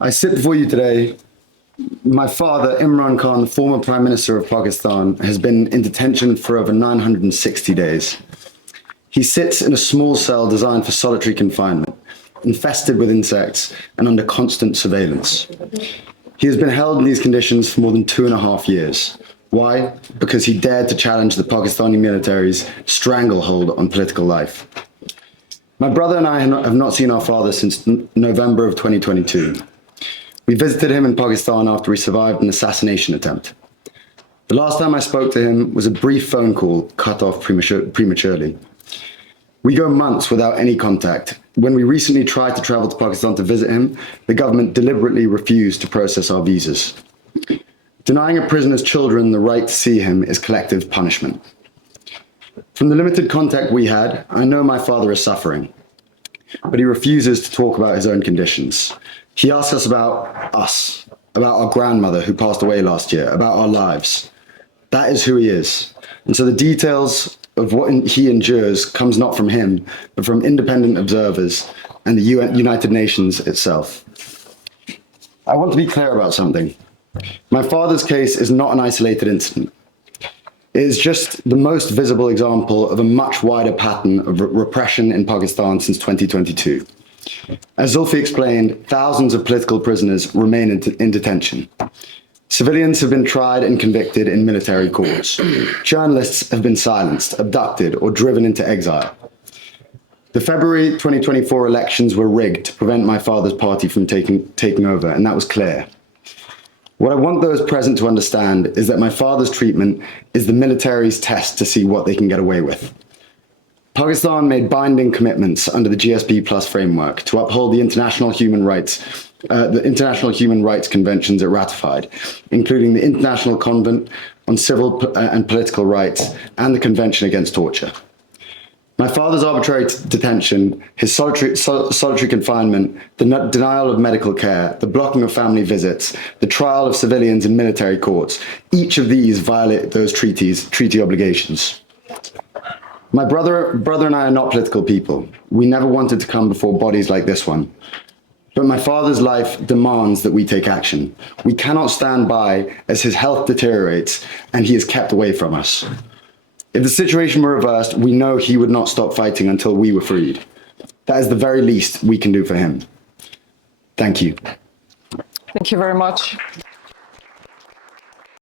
I sit before you today. My father, Imran Khan, the former Prime Minister of Pakistan, has been in detention for over 960 days. He sits in a small cell designed for solitary confinement, infested with insects and under constant surveillance. He has been held in these conditions for more than 2.5 years. Why? Because he dared to challenge the Pakistani military's stranglehold on political life. My brother and I have not seen our father since November of 2022. We visited him in Pakistan after he survived an assassination attempt. The last time I spoke to him was a brief phone call cut off prematurely. We go months without any contact. When we recently tried to travel to Pakistan to visit him, the government deliberately refused to process our visas. Denying a prisoner's children the right to see him is collective punishment. From the limited contact we had, I know my father is suffering, but he refuses to talk about his own conditions. He asks us, about our grandmother who passed away last year, about our lives. That is who he is. And so the details of what he endures comes not from him, but from independent observers and the United Nations itself. I want to be clear about something. My father's case is not an isolated incident. It is just the most visible example of a much wider pattern of repression in Pakistan since 2022. As Zulfi explained, thousands of political prisoners remain in detention. Civilians have been tried and convicted in military courts. Journalists have been silenced, abducted, or driven into exile. The February 2024 elections were rigged to prevent my father's party from taking over, and that was clear. What I want those present to understand is that my father's treatment is the military's test to see what they can get away with. Pakistan made binding commitments under the GSP Plus framework to uphold the international human rights conventions it ratified, including the International Convent on Civil and Political Rights and the Convention Against Torture. My father's arbitrary detention, his solitary confinement, the denial of medical care, the blocking of family visits, the trial of civilians in military courts, each of these violate those treaty obligations. My brother and I are not political people. We never wanted to come before bodies like this one. But my father's life demands that we take action. We cannot stand by as his health deteriorates and he is kept away from us. If the situation were reversed, we know he would not stop fighting until we were freed. That is the very least we can do for him. Thank you. Thank you very much.